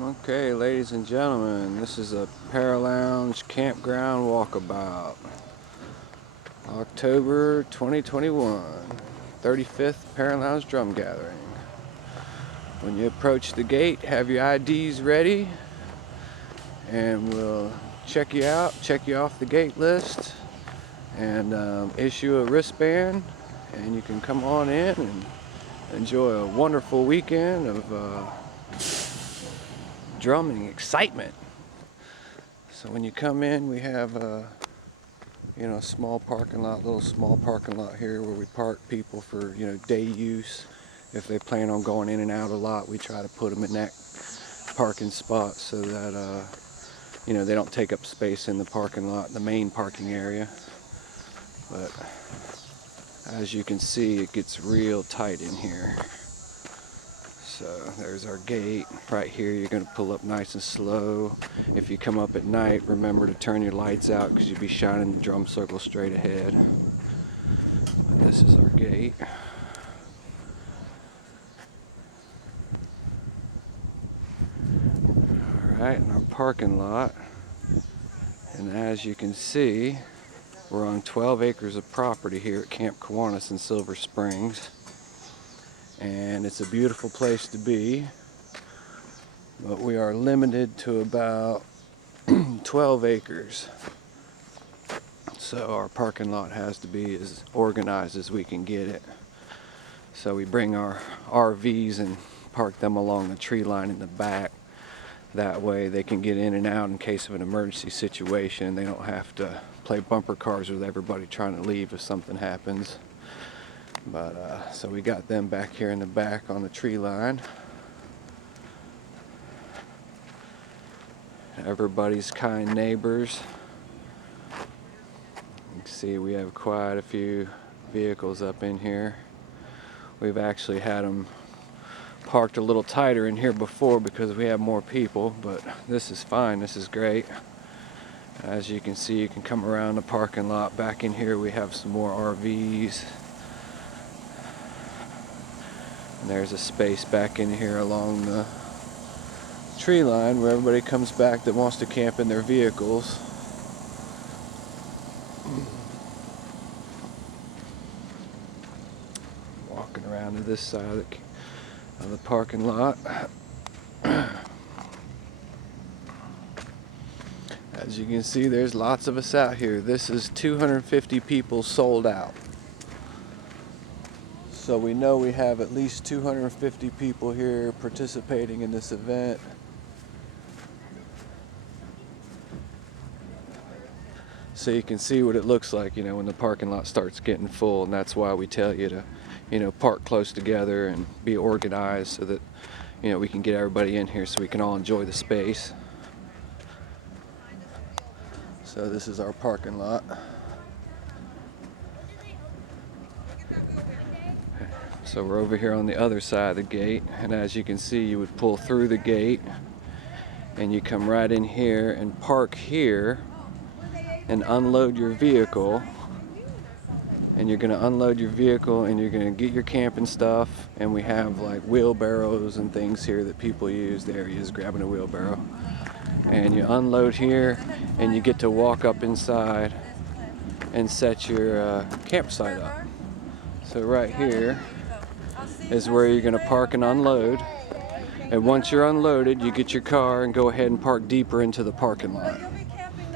Okay, ladies and gentlemen, this is a Paralounge Campground walkabout. October 2021, 35th Paralounge Drum Gathering. When you approach the gate, have your IDs ready, and we'll check you out, check you off the gate list, and issue a wristband, and you can come on in and enjoy a wonderful weekend of drumming excitement. So when you come in, we have small parking lot, little small parking lot here where we park people for day use. If they plan on going in and out a lot, we try to put them in that parking spot so that they don't take up space in the parking lot, the main parking area. But as you can see, it gets real tight in here. So there's our gate. Right here, you're going to pull up nice and slow. If you come up at night, remember to turn your lights out because you'll be shining the drum circle straight ahead. And this is our gate. Alright, in our parking lot. And as you can see, we're on 12 acres of property here at Camp Kiwanis in Silver Springs. And it's a beautiful place to be, but we are limited to about 12 acres. So our parking lot has to be as organized as we can get it. So we bring our RVs and park them along the tree line in the back. That way they can get in and out in case of an emergency situation. They don't have to play bumper cars with everybody trying to leave if something happens. But so we got them back here in the back on the tree line. Everybody's kind neighbors. You can see we have quite a few vehicles up in here. We've actually had them parked a little tighter in here before because we have more people, but this is fine, this is great. As you can see, you can come around the parking lot. Back in here we have some more RVs. And there's a space back in here along the tree line where everybody comes back that wants to camp in their vehicles. Walking around to this side of the parking lot. As you can see, there's lots of us out here. This is 250 people sold out. So we know we have at least 250 people here participating in this event. So you can see what it looks like, when the parking lot starts getting full, and that's why we tell you to, park close together and be organized so that, we can get everybody in here so we can all enjoy the space. So this is our parking lot. So we're over here on the other side of the gate, and as you can see, you would pull through the gate and you come right in here and park here and unload your vehicle. And you're going to unload your vehicle and you're going to get your camping stuff, and we have like wheelbarrows and things here that people use. There he is grabbing a wheelbarrow. And you unload here and you get to walk up inside and set your campsite up. So right here is where you're going to park and unload. And once you're unloaded, you get your car and go ahead and park deeper into the parking lot.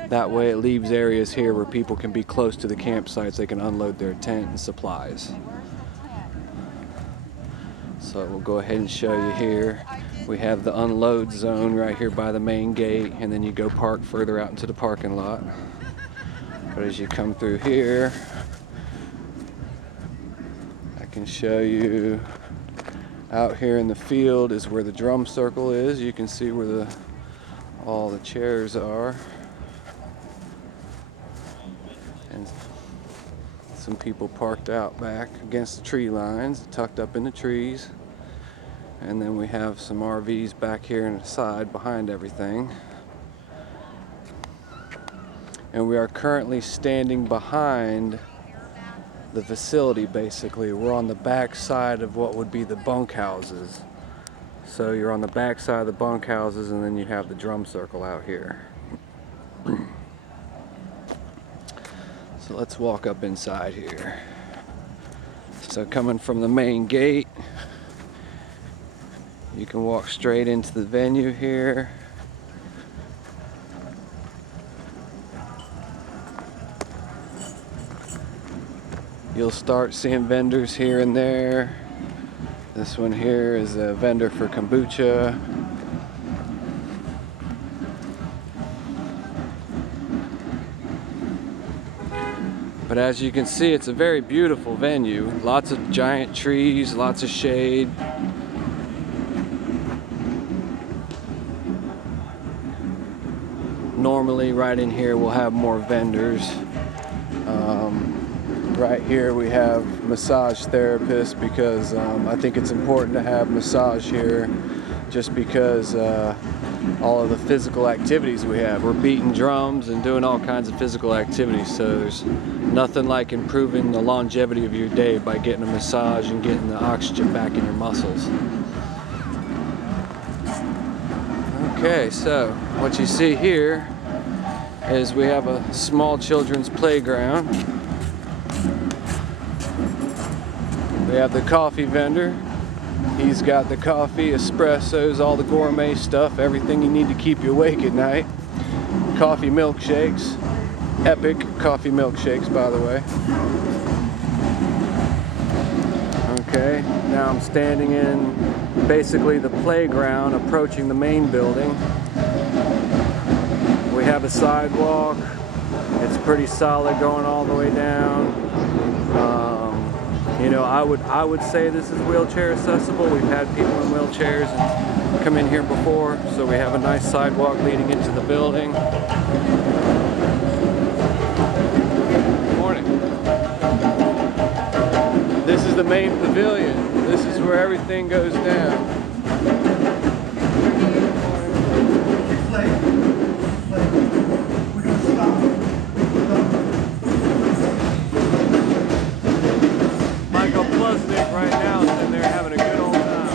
That way it leaves areas here where people can be close to the campsites. They can unload their tent and supplies. So we'll go ahead and show you here. We have the unload zone right here by the main gate, and then you go park further out into the parking lot. But as you come through here, I can show you out here in the field is where the drum circle is. You can see where all the chairs are. And some people parked out back against the tree lines, tucked up in the trees. And then we have some RVs back here on the side behind everything. And we are currently standing behind the facility, basically. We're on the back side of what would be the bunkhouses. So you're on the back side of the bunkhouses, and then you have the drum circle out here. So let's walk up inside here. So coming from the main gate, you can walk straight into the venue here. You'll start seeing vendors here and there. This one here is a vendor for kombucha. But as you can see, it's a very beautiful venue. Lots of giant trees, lots of shade. Normally right in here we'll have more vendors. Right here we have massage therapists because I think it's important to have massage here just because all of the physical activities we have. We're beating drums and doing all kinds of physical activities, so there's nothing like improving the longevity of your day by getting a massage and getting the oxygen back in your muscles. Okay, so what you see here is we have a small children's playground. We have the coffee vendor. He's got the coffee, espressos, all the gourmet stuff, everything you need to keep you awake at night. Coffee milkshakes. Epic coffee milkshakes, by the way. Okay, now I'm standing in basically the playground approaching the main building. We have a sidewalk. It's pretty solid going all the way down. You know, I would say this is wheelchair accessible. We've had people in wheelchairs and come in here before, so we have a nice sidewalk leading into the building. Morning. This is the main pavilion. This is where everything goes down. Right now, sitting there having a good old time.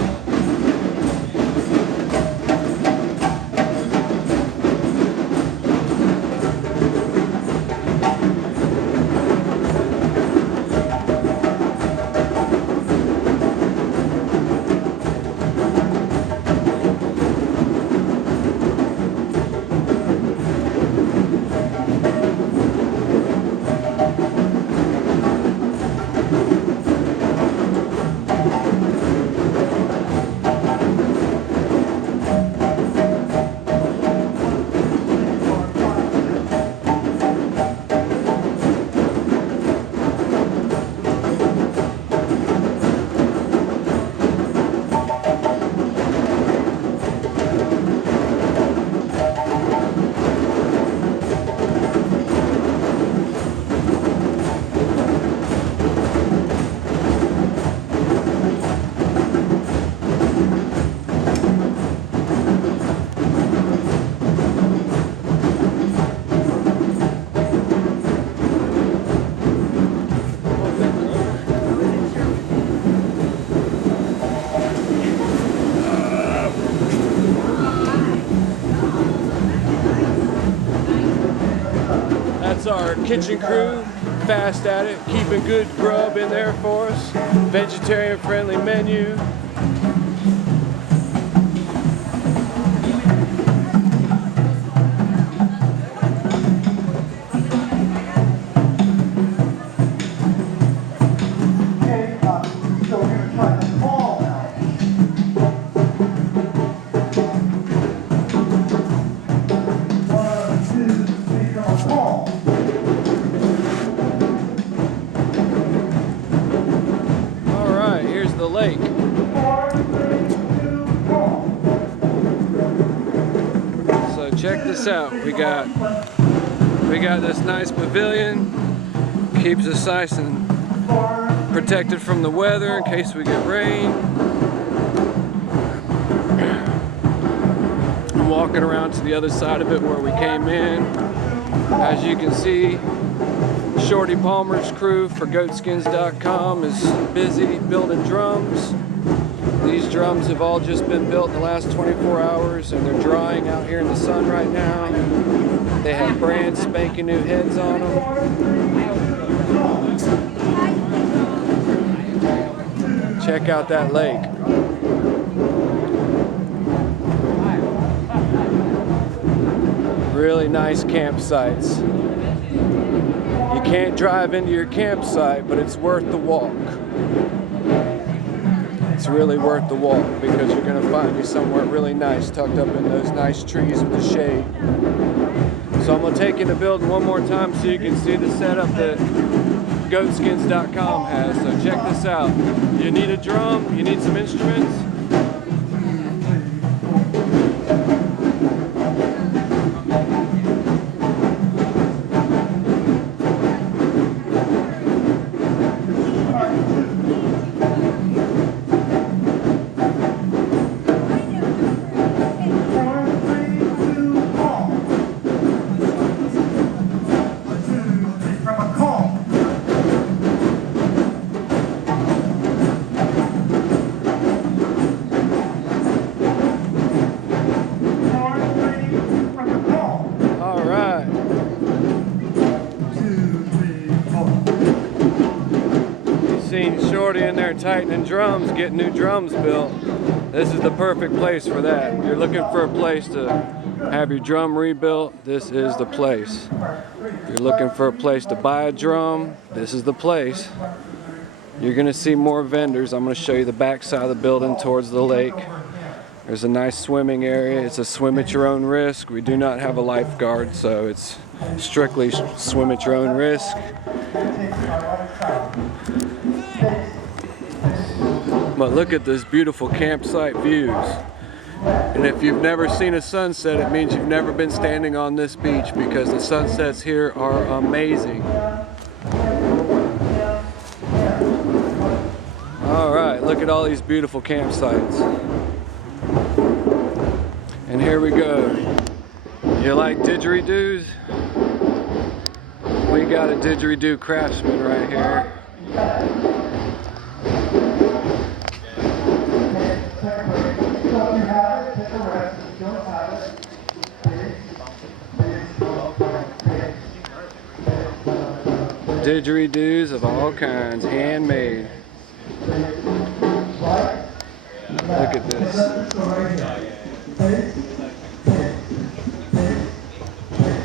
That's our kitchen crew, fast at it, keeping good grub in there for us. Vegetarian friendly menu. The lake. So check this out. We got this nice pavilion. Keeps us nice and protected from the weather in case we get rain. I'm walking around to the other side of it where we came in. As you can see, Shorty Palmer's crew for goatskins.com is busy building drums. These drums have all just been built in the last 24 hours and they're drying out here in the sun right now. They have brand spanking new heads on them. Check out that lake. Really nice campsites. You can't drive into your campsite, but it's worth the walk. It's really worth the walk because you're going to find you somewhere really nice tucked up in those nice trees with the shade. So I'm going to take you in the building one more time so you can see the setup that goatskins.com has. So check this out. You need a drum, you need some instruments. Shorty in there tightening drums, getting new drums built. This is the perfect place for that. You're looking for a place to have your drum rebuilt, this is the place. You're looking for a place to buy a drum, this is the place. You're gonna see more vendors. I'm gonna show you the back side of the building towards the lake. There's a nice swimming area. It's a swim at your own risk. We do not have a lifeguard, so it's strictly swim at your own risk. But look at this beautiful campsite views. And if you've never seen a sunset, it means you've never been standing on this beach because the sunsets here are amazing. All right, look at all these beautiful campsites. And here we go. You like didgeridoos? We got a didgeridoo craftsman right here. Didgeridoos of all kinds, handmade. Look at this.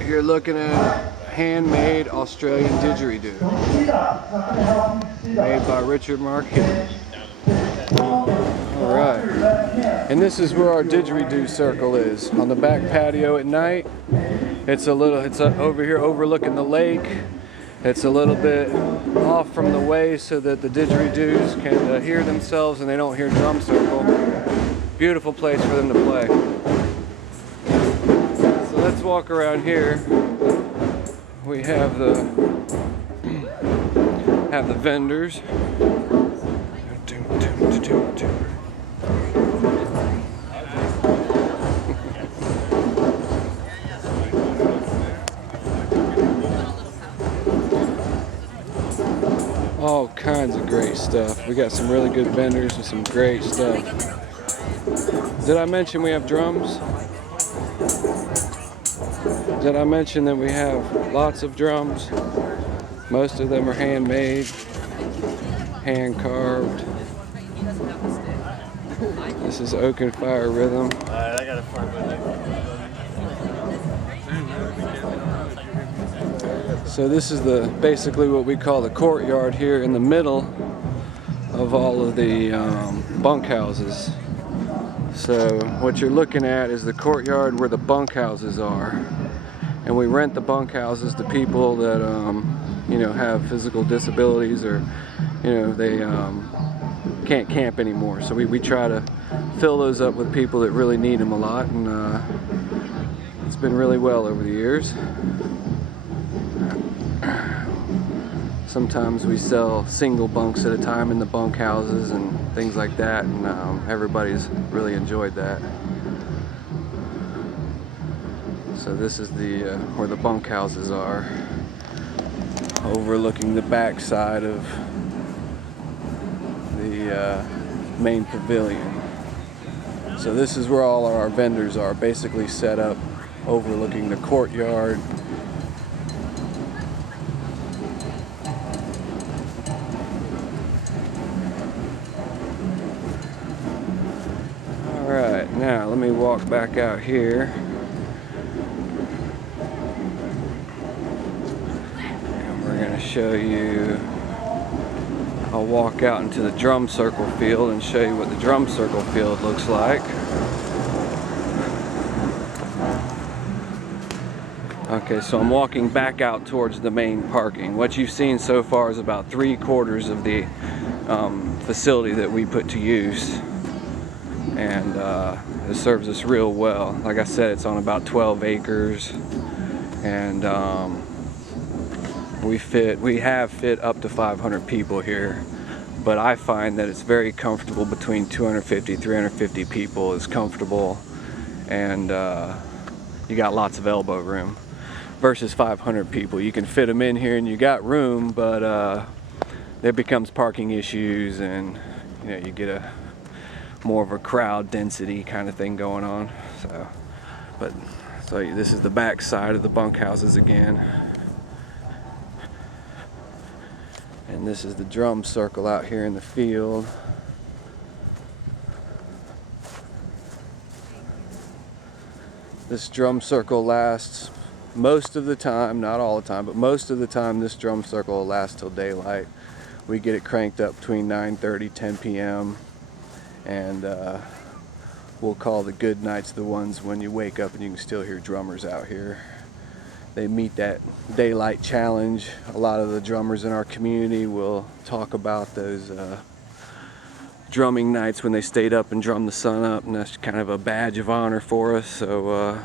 You're looking at handmade Australian didgeridoo, made by Richard Marquis. All right, and this is where our Didgeridoo Circle is, on the back patio at night. It's over here overlooking the lake. It's a little bit off from the way so that the didgeridoos can hear themselves and they don't hear drum circle. Beautiful place for them to play. So let's walk around here. We have the vendors. All kinds of great stuff. We got some really good vendors with some great stuff. Did I mention we have drums? Did I mention that we have lots of drums? Most of them are handmade, hand carved. This is Oak and Fire Rhythm. I got a fun with it. So this is basically what we call the courtyard here in the middle of all of the bunkhouses. So what you're looking at is the courtyard where the bunkhouses are, and we rent the bunkhouses to people that have physical disabilities or they can't camp anymore. So we try to fill those up with people that really need them a lot, and it's been really well over the years. Sometimes we sell single bunks at a time in the bunkhouses and things like that, and everybody's really enjoyed that. So this is where the bunkhouses are, overlooking the back side of the main pavilion. So this is where all our vendors are, basically set up overlooking the courtyard. Alright, now let me walk back out here. And we're going to show you, I'll walk out into the drum circle field and show you what the drum circle field looks like. Okay, so I'm walking back out towards the main parking. What you've seen so far is about 3/4 of the facility that we put to use. And it serves us real well. Like I said, it's on about 12 acres. And we have fit up to 500 people here. But I find that it's very comfortable. Between 250, 350 people is comfortable. And you got lots of elbow room. Versus 500 people, you can fit them in here and you got room, but there becomes parking issues, and you know, you get a more of a crowd density kind of thing going on. So this is the back side of the bunkhouses again, and this is the drum circle out here in the field. This drum circle lasts most of the time, not all the time, but most of the time this drum circle will last till daylight. We get it cranked up between 9:30, 10 p.m. and we'll call the good nights the ones when you wake up and you can still hear drummers out here. They meet that daylight challenge. A lot of the drummers in our community will talk about those drumming nights when they stayed up and drummed the sun up, and that's kind of a badge of honor for us. So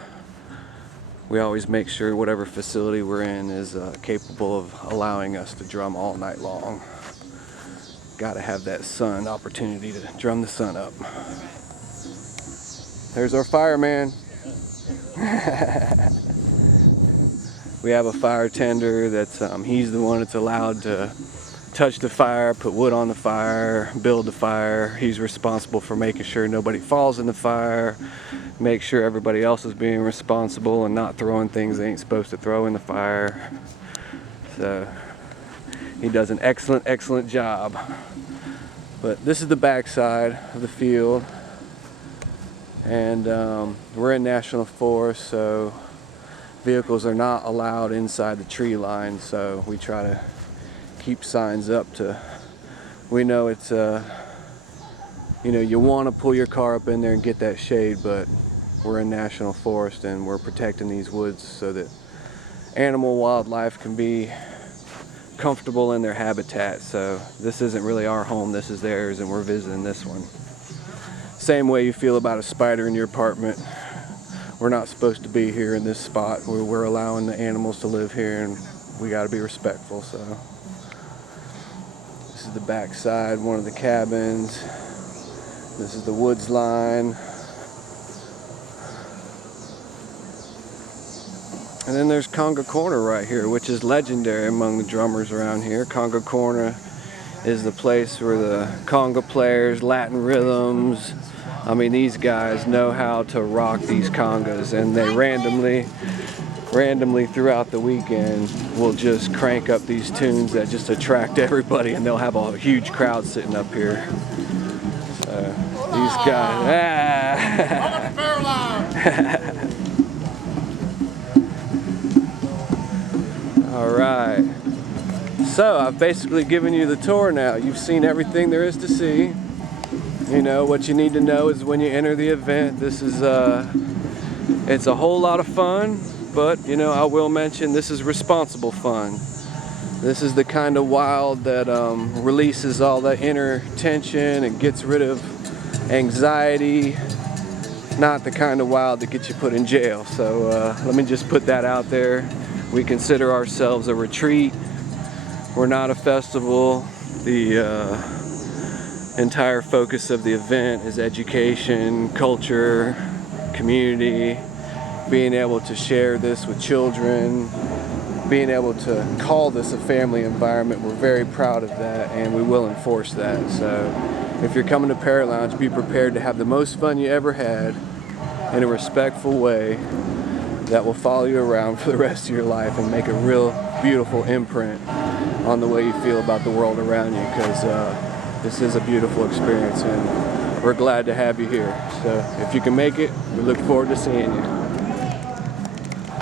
we always make sure whatever facility we're in is capable of allowing us to drum all night long. Got to have that sun opportunity to drum the sun up. There's our fireman. We have a fire tender that's he's the one that's allowed to touch the fire, put wood on the fire, build the fire. He's responsible for making sure nobody falls in the fire, make sure everybody else is being responsible and not throwing things they ain't supposed to throw in the fire. So he does an excellent job. But this is the back side of the field, and we're in National Forest, so vehicles are not allowed inside the tree line. So we try to keep signs up to, we know it's you know, you want to pull your car up in there and get that shade, but we're in National Forest and we're protecting these woods so that wildlife can be comfortable in their habitat. So this isn't really our home, this is theirs, and we're visiting this one. Same way you feel about a spider in your apartment. We're not supposed to be here in this spot. We're allowing the animals to live here, and we got to be respectful. So this is the back side, one of the cabins. This is the woods line. And then there's Conga Corner right here, which is legendary among the drummers around here. Conga Corner is the place where the conga players, Latin rhythms, I mean, these guys know how to rock these congas, and they randomly throughout the weekend will just crank up these tunes that just attract everybody, and they'll have a huge crowd sitting up here. So these guys, all right. So I've basically given you the tour now. You've seen everything there is to see. You know, what you need to know is when you enter the event, this is it's a whole lot of fun, but you know, I will mention this is responsible fun. This is the kind of wild that releases all the inner tension and gets rid of anxiety, not the kind of wild that gets you put in jail. So let me just put that out there. We consider ourselves a retreat. We're not a festival. The entire focus of the event is education, culture, community, being able to share this with children, being able to call this a family environment. We're very proud of that, and we will enforce that. So if you're coming to Paralounge, be prepared to have the most fun you ever had in a respectful way that will follow you around for the rest of your life and make a real beautiful imprint on the way you feel about the world around you, because this is a beautiful experience and we're glad to have you here. So if you can make it, we look forward to seeing you.